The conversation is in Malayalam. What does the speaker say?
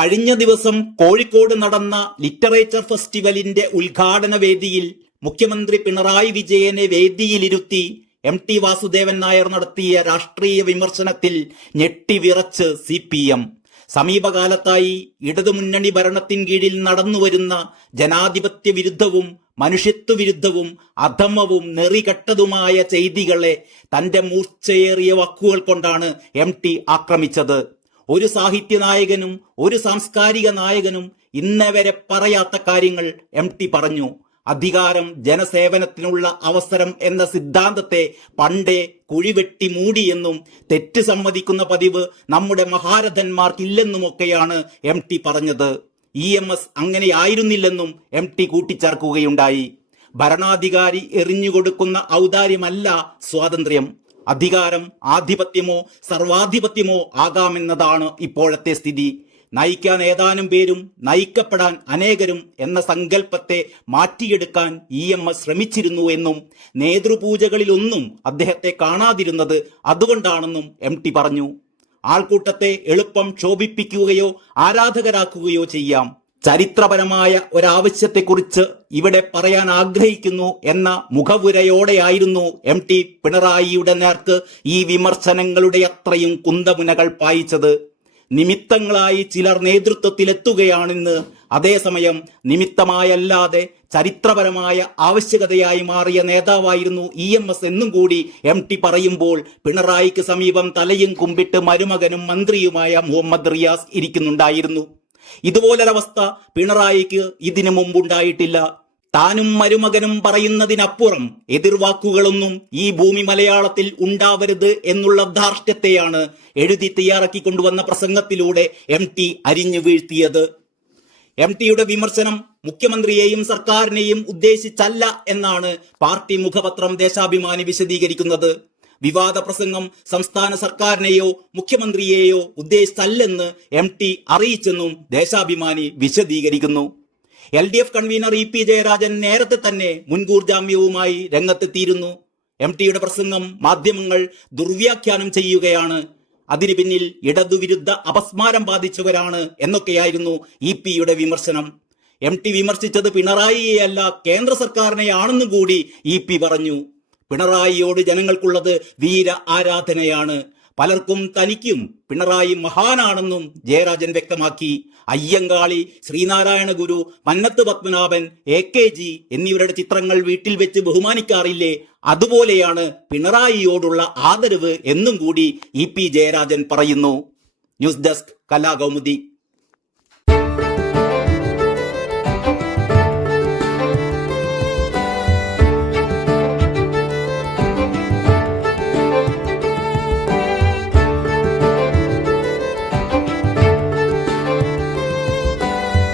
കഴിഞ്ഞ ദിവസം കോഴിക്കോട് നടന്ന ലിറ്ററേച്ചർ ഫെസ്റ്റിവലിന്റെ ഉദ്ഘാടന വേദിയിൽ മുഖ്യമന്ത്രി പിണറായി വിജയനെ വേദിയിലിരുത്തി MT വാസുദേവൻ നായർ നടത്തിയ രാഷ്ട്രീയ വിമർശനത്തിൽ ഞെട്ടിവിറച്ച് CPM. സമീപകാലത്തായി ഇടതുമുന്നണി ഭരണത്തിൻ കീഴിൽ നടന്നുവരുന്ന ജനാധിപത്യ വിരുദ്ധവും മനുഷ്യത്വ വിരുദ്ധവും അധമവും നെറികെട്ടതുമായ ചെയ്തികളെ തന്റെ മൂർച്ചയേറിയ വാക്കുകൾ കൊണ്ടാണ് MT ആക്രമിച്ചത്. ഒരു സാഹിത്യ നായകനും ഒരു സാംസ്കാരിക നായകനും ഇന്നവരെ പറയാത്ത കാര്യങ്ങൾ MT പറഞ്ഞു. അധികാരം ജനസേവനത്തിനുള്ള അവസരം എന്ന സിദ്ധാന്തത്തെ പണ്ടേ കുഴിവെട്ടി മൂടിയെന്നും തെറ്റ് സമ്മതിക്കുന്ന പതിവ് നമ്മുടെ മഹാരഥന്മാർക്കില്ലെന്നുമൊക്കെയാണ് MT പറഞ്ഞത്. EMS അങ്ങനെയായിരുന്നില്ലെന്നും MT കൂട്ടിച്ചേർക്കുകയുണ്ടായി. ഭരണാധികാരി എറിഞ്ഞുകൊടുക്കുന്ന ഔദാര്യമല്ല സ്വാതന്ത്ര്യം. അധികാരം ആധിപത്യമോ സർവാധിപത്യമോ ആകാമെന്നതാണ് ഇപ്പോഴത്തെ സ്ഥിതി. നയിക്കാൻ ഏതാനും പേരും നയിക്കപ്പെടാൻ അനേകരും എന്ന സങ്കല്പത്തെ മാറ്റിയെടുക്കാൻ EMS ശ്രമിച്ചിരുന്നു എന്നും നേതൃപൂജകളിലൊന്നും അദ്ദേഹത്തെ കാണാതിരുന്നത് അതുകൊണ്ടാണെന്നും MT പറഞ്ഞു. ആൾക്കൂട്ടത്തെ എളുപ്പം ക്ഷോഭിപ്പിക്കുകയോ ആരാധകരാക്കുകയോ ചെയ്യാം. ചരിത്രപരമായ ഒരാവശ്യത്തെക്കുറിച്ച് ഇവിടെ പറയാൻ ആഗ്രഹിക്കുന്നു എന്ന മുഖവുരയോടെയായിരുന്നു MT പിണറായിയുടെ നേർക്ക് ഈ വിമർശനങ്ങളുടെ അത്രയും കുന്തമുനകൾ പായിച്ചത്. നിമിത്തങ്ങളായി ചിലർ നേതൃത്വത്തിലെത്തുകയാണെന്ന്, അതേസമയം നിമിത്തമായല്ലാതെ ചരിത്രപരമായ ആവശ്യകതയായി മാറിയ നേതാവായിരുന്നു EMS എന്നും കൂടി MT പറയുമ്പോൾ പിണറായിക്ക് സമീപം തലയും കുമ്പിട്ട് മരുമകനും മന്ത്രിയുമായ മുഹമ്മദ് റിയാസ് ഇരിക്കുന്നുണ്ടായിരുന്നു. ഇതുപോലൊരവസ്ഥ പിണറായിക്ക് ഇതിനു മുമ്പുണ്ടായിട്ടില്ല. താനും മരുമകനും പറയുന്നതിനപ്പുറം എതിർവാക്കുകളൊന്നും ഈ ഭൂമി മലയാളത്തിൽ ഉണ്ടാവരുത് എന്നുള്ള ധാർഷ്ട്യത്തെയാണ് എഴുതി തയ്യാറാക്കിക്കൊണ്ടുവന്ന പ്രസംഗത്തിലൂടെ MT അരിഞ്ഞു വീഴ്ത്തിയത്. MTയുടെ വിമർശനം മുഖ്യമന്ത്രിയെയും സർക്കാരിനെയും ഉദ്ദേശിച്ചല്ല എന്നാണ് പാർട്ടി മുഖപത്രം ദേശാഭിമാനി വിശദീകരിക്കുന്നത്. വിവാദ പ്രസംഗം സംസ്ഥാന സർക്കാരിനെയോ മുഖ്യമന്ത്രിയെയോ ഉദ്ദേശിച്ചല്ലെന്ന് MT അറിയിച്ചെന്നും ദേശാഭിമാനി വിശദീകരിക്കുന്നു. LDF കൺവീനർ EP ജയരാജൻ നേരത്തെ തന്നെ മുൻകൂർ ജാമ്യവുമായി രംഗത്തെത്തിയിരുന്നു. MTയുടെ പ്രസംഗം മാധ്യമങ്ങൾ ദുർവ്യാഖ്യാനം ചെയ്യുകയാണ്, അതിനു പിന്നിൽ ഇടതുവിരുദ്ധ അപസ്മാരം ബാധിച്ചവരാണ് എന്നൊക്കെയായിരുന്നു EPയുടെ വിമർശനം. MT വിമർശിച്ചത് പിണറായിയെയല്ല കേന്ദ്ര സർക്കാരിനെയാണെന്നും കൂടി EP പറഞ്ഞു. പിണറായിയോട് ജനങ്ങൾക്കുള്ളത് വീര ആരാധനയാണ്. പലർക്കും തനിക്കും പിണറായി മഹാനാണെന്നും ജയരാജൻ വ്യക്തമാക്കി. അയ്യങ്കാളി, ശ്രീനാരായണ ഗുരു, മന്നത്ത് പത്മനാഭൻ, AKG എന്നിവരുടെ ചിത്രങ്ങൾ വീട്ടിൽ വെച്ച് ബഹുമാനിക്കാറില്ലേ, അതുപോലെയാണ് പിണറായിയോടുള്ള ആദരവ് എന്നും കൂടി EP ജയരാജൻ പറയുന്നു. News desk Kalakaumudi.